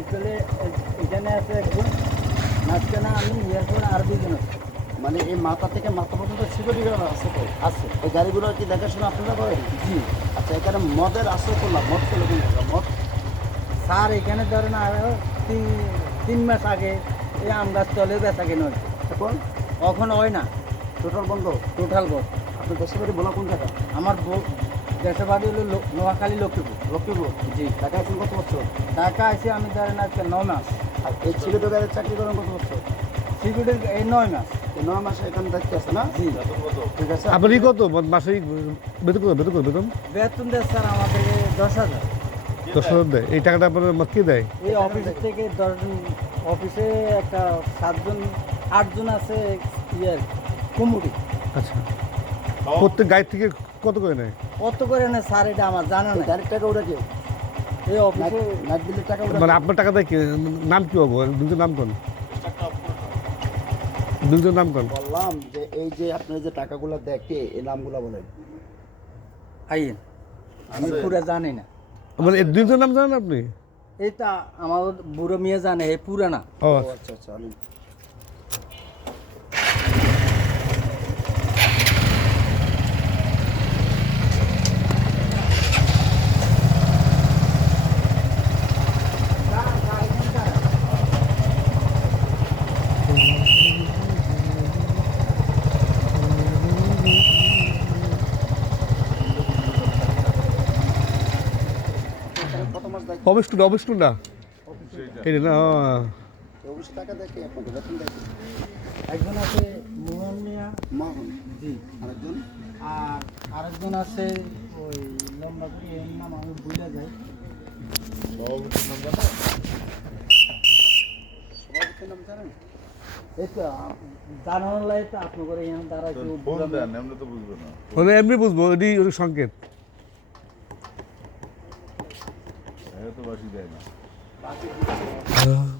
এখানে এখানে আছে একজন। মাঝখানে আমি আর দুজন মানে এই মাথা থেকে মাথা পর্যন্ত সিকিউরিটি আছে তো? আছে। এই গাড়িগুলোর কি দেখাশোনা আপনারা করেন? জি। আচ্ছা এখানে মদের আসর করলাম মদ কোন মদ? স্যার এখানে ধরেন আর তিন তিন মাস আগে এই আম গাছ তলে বেচা কেন এখন? এখন হয় না। টোটাল বন্ধ টোটাল বস আপনার দেশের বাড়ি বলা কোন জায়গা? আমার বউ দেশের বাড়ি হলো নোয়াখালী লক্ষ্মীপুর। লক্ষ্মীপুর? জি। ঢাকা আছেন কত বছর? ঢাকা এসে আমি ধরেন আজকে ন মাস। আর এই সিলেটের গাড়ির চাকরি করেন কত বছর? সিকিউরিটি এই নয় মাস। এই নয় মাসে এখানে দায়িত্ব আছে না? জি। ঠিক আছে। আপনি কত? মাসে বেতন কত? বেতন কত? বেতন? বেতন দেয় স্যার আমাদেরকে দশ হাজার। দশ হাজার দেয়। এই টাকাটা আপনার কে দেয়? এই অফিস থেকে দশজন অফিসে একটা সাতজন আটজন আছে ইয়ের কুমুটি আচ্ছা। প্রত্যেক গাড়ি থেকে কত করে নেয়? কত করে না স্যার এটা আমার জানা নাই। টাকা ওটা কে? এই অফিসে নাইট বিলের টাকা ওটা মানে আপনার টাকা দেয় কে? নাম কি হব দুজন নাম কোন? দুজন নাম কোন? বললাম যে এই যে আপনার যে টাকাগুলো দেখে এই নামগুলো বলেন। আইন আমি পুরা জানি না। মানে এই দুজন নাম জানেন আপনি? এটা আমার বুড়ো মেয়ে জানে এই পুরানা। ও ও আচ্ছা। আচ্ছা আনিন। এখানে দায়িত্ব অবিষ্টু অবিষ্টু না এটা না একজন আছে মোহন মিয়া। মহন। জি। আরেকজন? আর আরেকজন আছে ওই লম্বা করে এর নাম আমি ভুলে যাই। সভাপতির নাম এমনি তো বুঝবে না। এমনি বুঝব এটি ওর সংকেত। এত বাসি দেয় না হ্যাঁ।